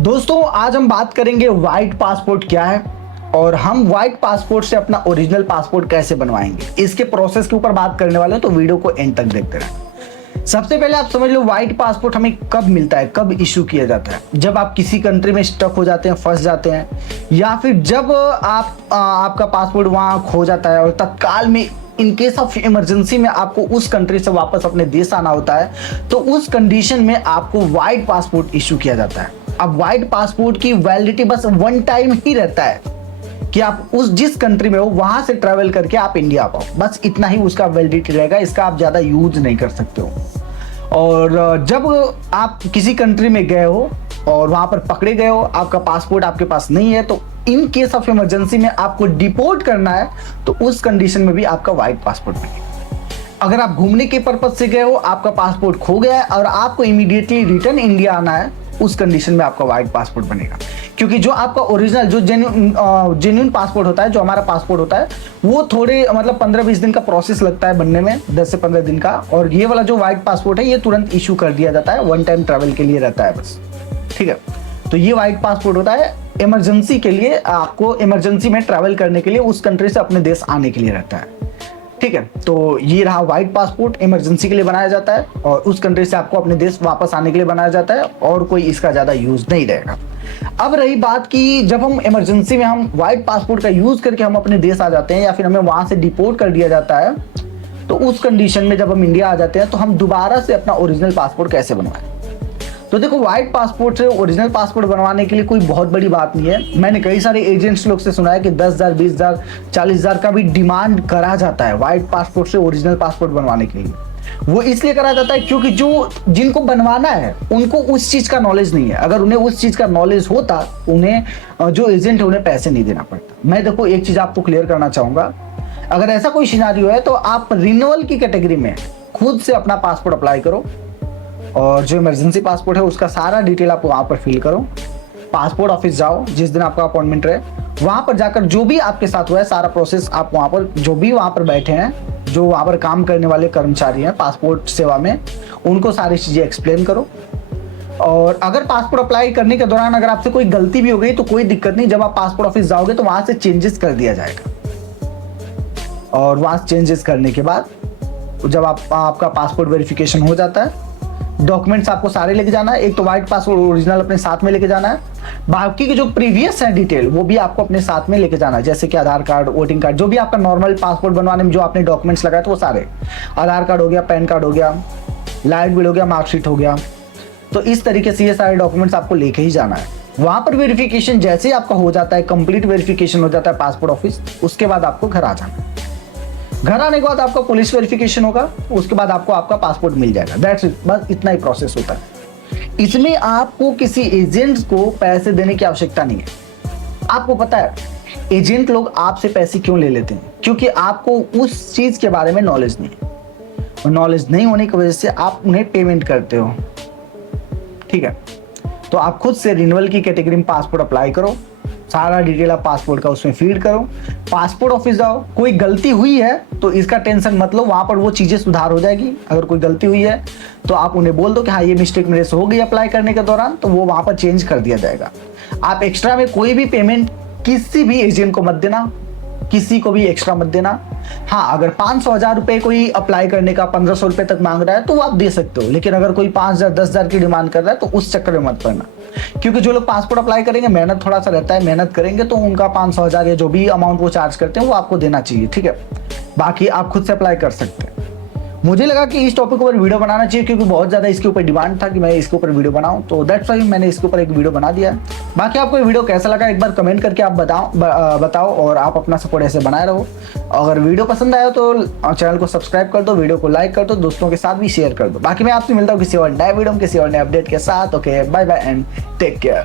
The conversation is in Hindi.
दोस्तों आज हम बात करेंगे व्हाइट पासपोर्ट क्या है और हम व्हाइट पासपोर्ट से अपना ओरिजिनल पासपोर्ट कैसे बनवाएंगे, इसके प्रोसेस के ऊपर बात करने वाले हैं। तो वीडियो को एंड तक देखते रहें। सबसे पहले आप समझ लो व्हाइट पासपोर्ट हमें कब मिलता है, कब इशू किया जाता है। जब आप किसी कंट्री में स्टक हो जाते हैं, फंस जाते हैं, या फिर जब आपका पासपोर्ट वहां खो जाता है और तत्काल में इन केस ऑफ इमरजेंसी में आपको उस कंट्री से वापस अपने देश आना होता है, तो उस कंडीशन में आपको व्हाइट पासपोर्ट इशू किया जाता है। अब व्हाइट पासपोर्ट की वैलिडिटी बस वन टाइम ही रहता है कि आप उस जिस कंट्री में हो वहां से ट्रैवल करके आप इंडिया पाओ, बस इतना ही उसका वैलिडिटी रहेगा। इसका आप ज्यादा यूज नहीं कर सकते हो। और जब आप किसी कंट्री में गए हो और वहां पर पकड़े गए हो, आपका पासपोर्ट आपके पास नहीं है, तो इन केस ऑफ इमरजेंसी में आपको डिपोर्ट करना है, तो उस कंडीशन में भी आपका व्हाइट पासपोर्ट बनेगा। अगर आप घूमने के पर्पज से गए हो, आपका पासपोर्ट खो गया है और आपको इमीडिएटली रिटर्न इंडिया आना है, उस कंडीशन में आपका व्हाइट पासपोर्ट बनेगा। क्योंकि जो आपका ओरिजिनल जो जेन्युइन पासपोर्ट होता है, जो हमारा पासपोर्ट होता है, वो थोड़े मतलब 15-20 दिन का प्रोसेस लगता है बनने में, 10 से 15 दिन का। और ये वाला जो व्हाइट पासपोर्ट है, ये तुरंत इशू कर दिया जाता है, वन टाइम ट्रैवल के लिए रहता है बस। ठीक है, तो ये व्हाइट पासपोर्ट होता है इमरजेंसी के लिए, आपको इमरजेंसी में ट्रैवल करने के लिए उस कंट्री से अपने देश आने के लिए रहता है। ठीक है, तो ये रहा व्हाइट पासपोर्ट, इमरजेंसी के लिए बनाया जाता है और उस कंट्री से आपको अपने देश वापस आने के लिए बनाया जाता है, और कोई इसका ज्यादा यूज नहीं रहेगा। अब रही बात कि जब हम इमरजेंसी में हम व्हाइट पासपोर्ट का यूज करके हम अपने देश आ जाते हैं या फिर हमें वहां से डिपोर्ट कर दिया जाता है, तो उस कंडीशन में जब हम इंडिया आ जाते हैं, तो हम दोबारा से अपना ओरिजिनल पासपोर्ट कैसे बनवाएं। तो देखो, व्हाइट पासपोर्ट से ओरिजिनल पासपोर्ट बनवाने के लिए कोई बहुत बड़ी बात नहीं है। मैंने कई सारे एजेंट्स लोग से सुना है कि 10,000, 20,000, 40,000 का भी डिमांड करा जाता है व्हाइट पासपोर्ट से ओरिजिनल पासपोर्ट बनवाने के लिए। वो इसलिए करा जाता है क्योंकि जिनको बनवाना है उनको उस चीज का नॉलेज नहीं है। अगर उन्हें उस चीज का नॉलेज होता, उन्हें जो एजेंट है उन्हें पैसे नहीं देना पड़ता। मैं देखो एक चीज आपको क्लियर करना चाहूंगा, अगर ऐसा कोई सिनेरियो है तो आप रिन्यूअल की कैटेगरी में खुद से अपना पासपोर्ट अप्लाई करो, और जो इमरजेंसी पासपोर्ट है उसका सारा डिटेल आप वहां पर फिल करो। पासपोर्ट ऑफिस जाओ, जिस दिन आपका अपॉइंटमेंट रहे, वहां पर जाकर जो भी आपके साथ हुआ है सारा प्रोसेस आप वहां पर, जो भी वहां पर बैठे हैं, जो वहां पर काम करने वाले कर्मचारी हैं पासपोर्ट सेवा में, उनको सारी चीजें एक्सप्लेन करो। और अगर पासपोर्ट अप्लाई करने के दौरान अगर आपसे कोई गलती भी हो गई तो कोई दिक्कत नहीं, जब आप पासपोर्ट ऑफिस जाओगे तो वहां से चेंजेस कर दिया जाएगा। और वहां चेंजेस करने के बाद जब आपका पासपोर्ट वेरिफिकेशन हो जाता है, डॉक्यूमेंट्स आपको सारे लेके जाना है। एक तो व्हाइट पासपोर्ट ओरिजिनल अपने साथ में लेके जाना है, बाकी के जो प्रीवियस है डिटेल वो भी आपको अपने साथ में लेके जाना है, जैसे कि आधार कार्ड, वोटिंग कार्ड, जो भी आपका नॉर्मल पासपोर्ट बनवाने में जो आपने डॉक्यूमेंट्स लगाए थे वो सारे, आधार कार्ड हो गया, पैन कार्ड हो गया, लाइट बिल हो गया, मार्कशीट हो गया। तो इस तरीके से ये सारे डॉक्यूमेंट्स आपको लेके ही जाना है। वहां पर वेरिफिकेशन जैसे ही आपका हो जाता है, कंप्लीट वेरिफिकेशन हो जाता है पासपोर्ट ऑफिस, उसके बाद आपको घर आ जाना है। घर आने के बाद आपका पुलिस वेरिफिकेशन होगा, उसके बाद आपको आपका पासपोर्ट मिल जाएगा। दैट्स इट, बस इतना ही प्रोसेस होता है। इसमें आपको किसी एजेंट को पैसे देने की आवश्यकता नहीं है। आपको पता है एजेंट लोग आपसे पैसे क्यों ले लेते हैं? क्योंकि आपको उस चीज के बारे में नॉलेज नहीं है, और नॉलेज नहीं होने की वजह से आप उन्हें पेमेंट करते हो। ठीक है, तो आप खुद से रिन्यूअल की कैटेगरी में पासपोर्ट अप्लाई करो, सारा डिटेल आप पासपोर्ट का उसमें फीड करो, पासपोर्ट ऑफिस जाओ। कोई गलती हुई है तो इसका टेंशन मत लो, वहां पर वो चीजें सुधार हो जाएगी। अगर कोई गलती हुई है तो आप उन्हें बोल दो कि हाँ ये मिस्टेक मेरे से हो गई अप्लाई करने के दौरान, तो वो वहां पर चेंज कर दिया जाएगा। आप एक्स्ट्रा में कोई भी पेमेंट किसी भी एजेंट को मत देना, किसी को भी एक्स्ट्रा मत देना। हाँ, अगर 500-1000 रुपए कोई अप्लाई करने का 1500 रुपए तक मांग रहा है तो वो आप दे सकते हो, लेकिन अगर कोई 5000, 10,000 की डिमांड कर रहा है तो उस चक्कर में मत पड़ना। क्योंकि जो लोग पासपोर्ट अप्लाई करेंगे, मेहनत थोड़ा सा रहता है, मेहनत करेंगे तो उनका 500-1000 या जो भी अमाउंट वो चार्ज करते हैं वो आपको देना चाहिए। ठीक है, बाकी आप खुद से अप्लाई कर सकते हैं। मुझे लगा कि इस टॉपिक पर वीडियो बनाना चाहिए क्योंकि बहुत ज़्यादा इसके ऊपर डिमांड था कि मैं इसके ऊपर वीडियो बनाऊं, तो दैट्स व्हाई मैंने इसके ऊपर एक वीडियो बना दिया है। बाकी आपको ये वीडियो कैसा लगा एक बार कमेंट करके आप बताओ और आप अपना सपोर्ट ऐसे बनाए रहो। अगर वीडियो पसंद आया तो चैनल को सब्सक्राइब कर दो, वीडियो को लाइक कर दो, दोस्तों के साथ भी शेयर कर दो। बाकी मैं आपसे मिलता हूँ किसी और नए वीडियो में, किसी और नए अपडेट के साथ। Okay, bye bye and take care.